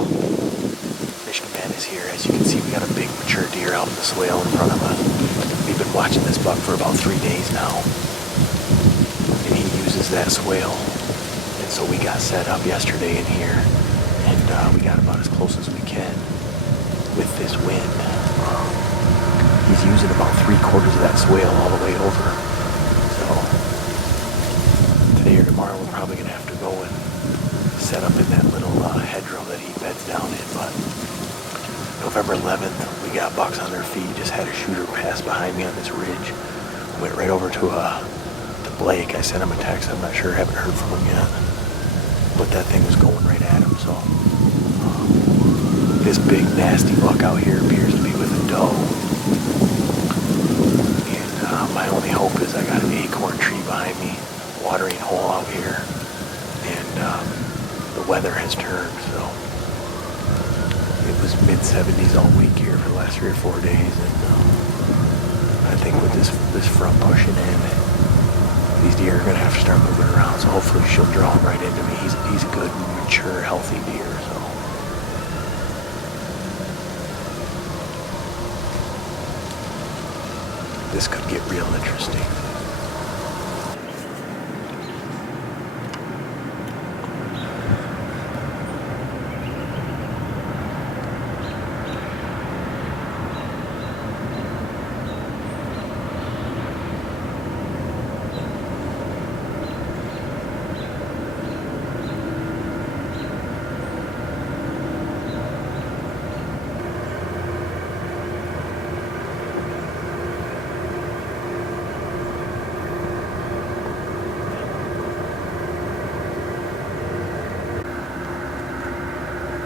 Well, Michigan Man is here. As you can see, we got a big mature deer out in the swale in front of us. We've been watching this buck for about 3 days now. And he uses that swale. And so we got set up yesterday in here. And we got about as close as we can with this wind. He's using about 3/4 of that swale all the way over. So today or tomorrow we're probably going to have to go and set up in that little hedgerow that he beds down in. But November 11th, we got bucks on their feet. Just had a shooter pass behind me on this ridge. Went right over to Blake. I sent him a text. I'm not sure. Haven't heard from him yet. But that thing was going right at him. So this big nasty buck out here appears to be with a doe. And my only hope is I got an acorn tree behind me, watering hole out here, and the weather has turned. So it was mid-70s all week here for the last 3 or 4 days, and I think with this front pushing in, these deer are going to have to start moving around. So hopefully she'll draw him right into me. He's a good, mature, healthy deer. So this could get real interesting.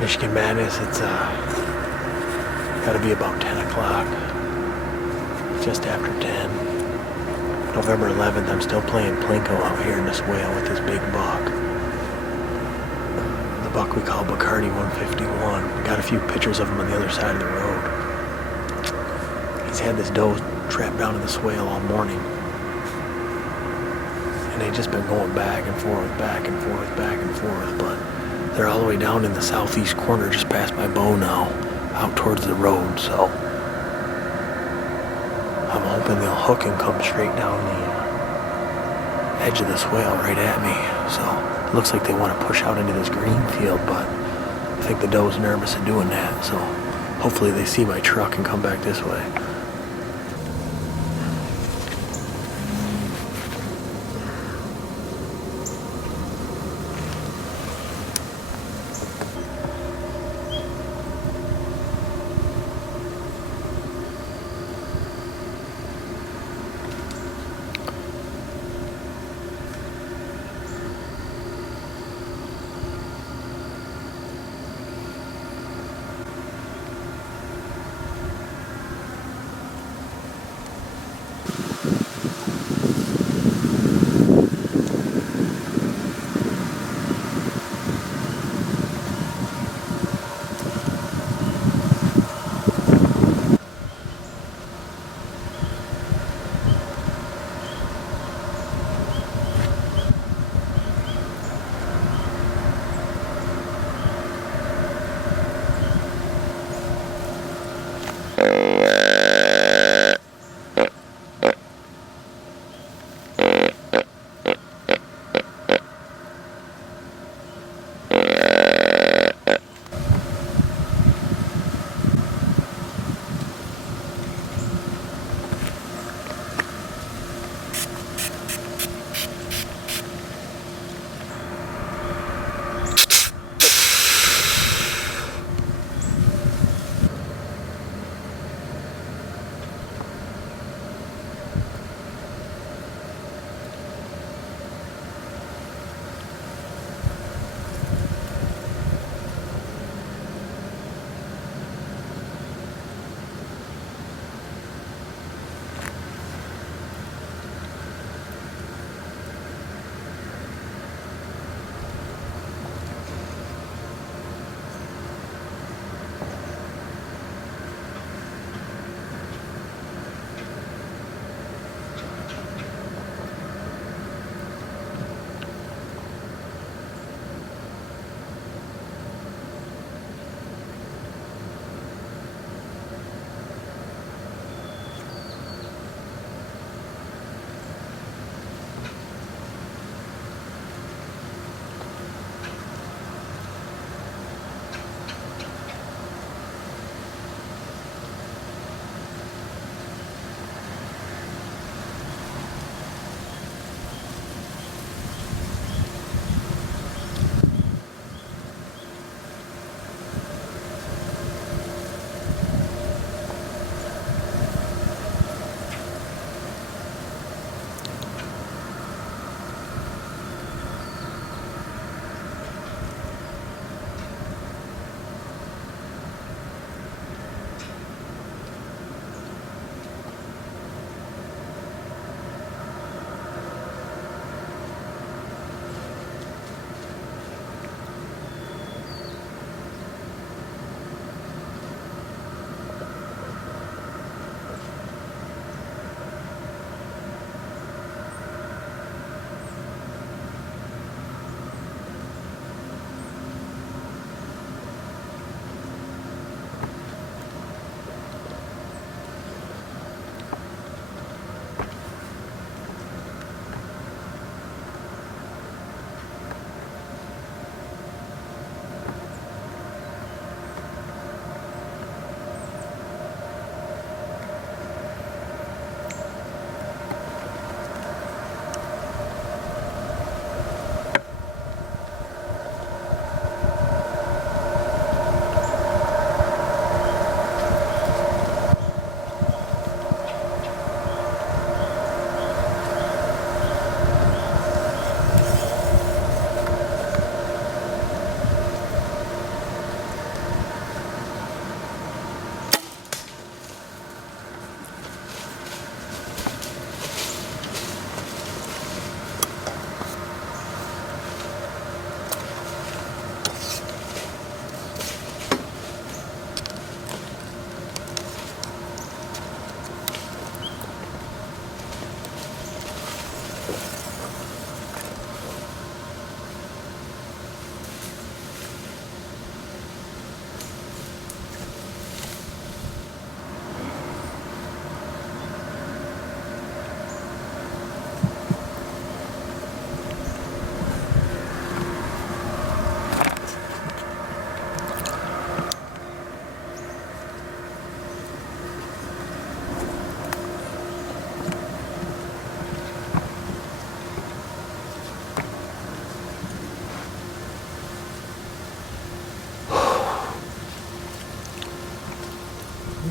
Michigan Madness, it's got to be about 10 o'clock, just after 10. November 11th, I'm still playing Plinko out here in the swale with this big buck. The buck we call Bacardi 151. Got a few pictures of him on the other side of the road. He's had this doe trapped down in the swale all morning. And they've just been going back and forth, back and forth, back and forth, but they're all the way down in the southeast corner, just past my bow now, out towards the road. So I'm hoping they'll hook and come straight down the edge of the swale right at me. So it looks like they want to push out into this green field, but I think the doe's nervous of doing that. So hopefully they see my truck and come back this way.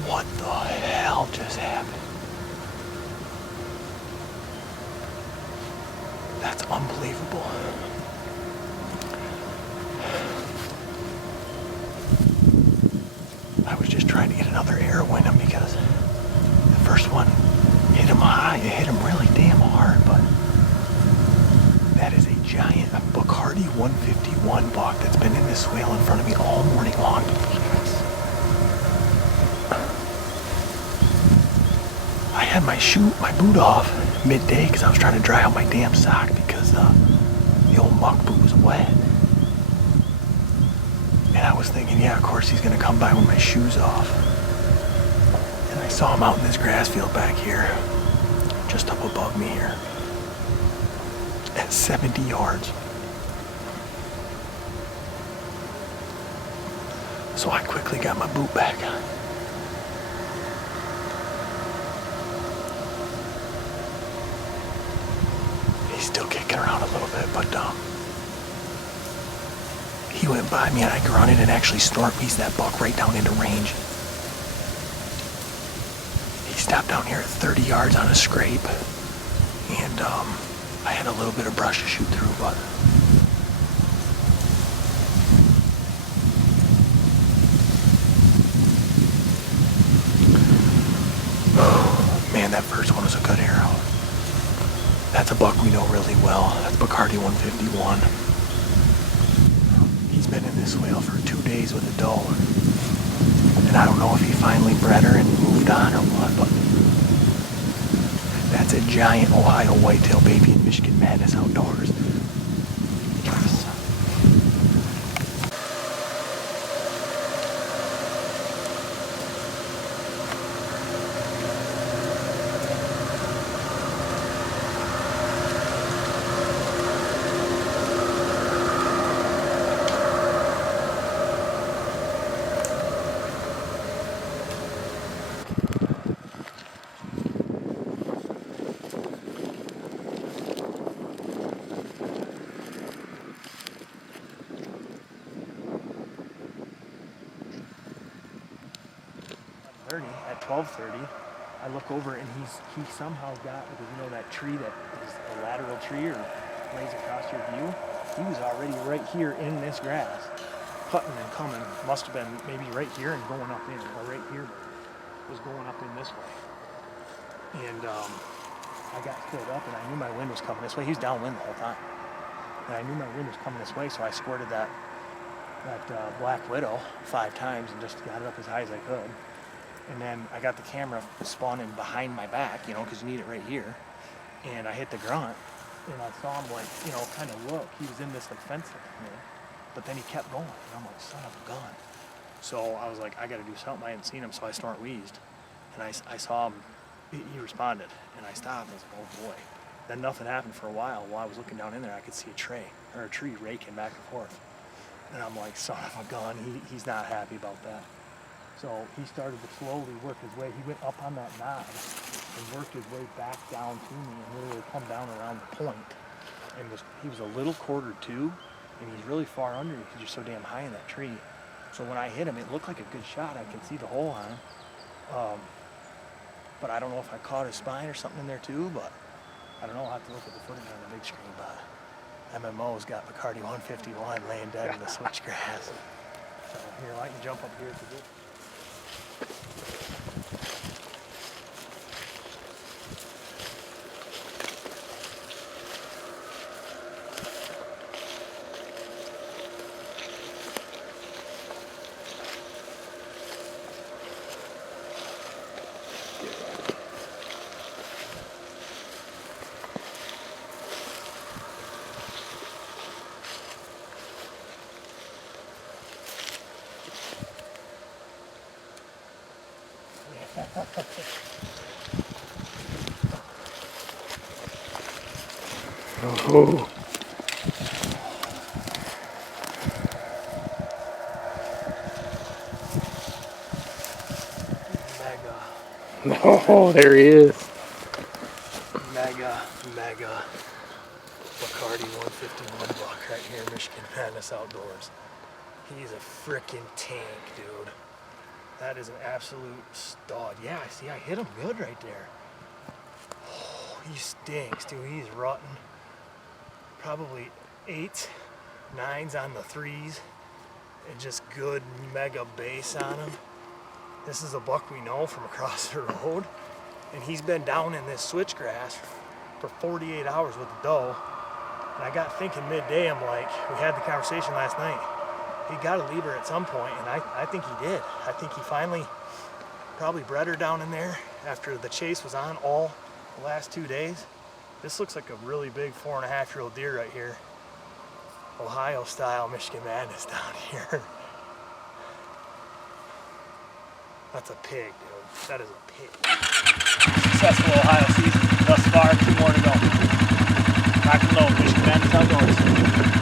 What the hell just happened? That's unbelievable. I was just trying to get another arrow in him because the first one hit him high. It hit him really damn hard, but that is a giant Bacardi 151 buck that's been in this swale in front of me all morning long. I had my boot off midday because I was trying to dry out my damn sock because the old muck boot was wet. And I was thinking, yeah, of course he's going to come by with my shoes off. And I saw him out in this grass field back here, just up above me here, at 70 yards. So I quickly got my boot back on. He's still kicking around a little bit, but he went by me and I grunted and actually snort pieced that buck right down into range. He stopped down here at 30 yards on a scrape, and I had a little bit of brush to shoot through, but man, that first one was a good arrow. That's a buck we know really well. That's Bacardi 151. He's been in this swale for 2 days with a doe. And I don't know if he finally bred her and moved on or what, but that's a giant Ohio whitetail baby in Michigan Madness Outdoors. At 12:30, I look over and he somehow got, because you know that tree that is a lateral tree or lays across your view, he was already right here in this grass, cutting and coming. Must have been maybe right here and going up in, or right here, was going up in this way. And I got stood up and I knew my wind was coming this way. He was downwind the whole time. And I knew my wind was coming this way, so I squirted that Black Widow 5 times and just got it up as high as I could. And then I got the camera spawning behind my back, you know, because you need it right here. And I hit the grunt, and I saw him, like, you know, kind of look. He was in this, like, fence thing, but then he kept going. And I'm like, son of a gun. So I was like, I got to do something. I hadn't seen him, so I snort wheezed. And I saw him. He responded, and I stopped. I was like, oh, boy. Then nothing happened for a while. While I was looking down in there, I could see a tree raking back and forth. And I'm like, son of a gun. He's not happy about that. So he started to slowly work his way. He went up on that knob and worked his way back down to me and literally come down around the point. And he was a little quarter too, and he's really far under me because you're so damn high in that tree. So when I hit him, it looked like a good shot. I could see the hole on him. But I don't know if I caught his spine or something in there too, but I don't know. I'll have to look at the footage on the big screen. But MMO's got Bacardi 151 laying dead in the switchgrass. So here, I can jump up here to this. Oh. Oh, there he is. Mega Bacardi 151 buck right here in Michigan Madness Outdoors. He's a freaking tank, dude. That is an absolute stud. Yeah, see, I hit him good right there. Oh, he stinks, dude. He's rotten. Probably 8, 9s on the 3s. And just good mega bass on him. This is a buck we know from across the road. And he's been down in this switchgrass for 48 hours with the doe. And I got thinking midday, I'm like, we had the conversation last night. He got to leave her at some point, and I think he did. I think he finally probably bred her down in there after the chase was on all the last 2 days. This looks like a really big 4.5-year-old deer right here. Ohio style Michigan Madness down here. That's a pig, dude. That is a pig. Successful Ohio season thus far. 2 more to go. Rock and roll, Michigan Madness outdoors.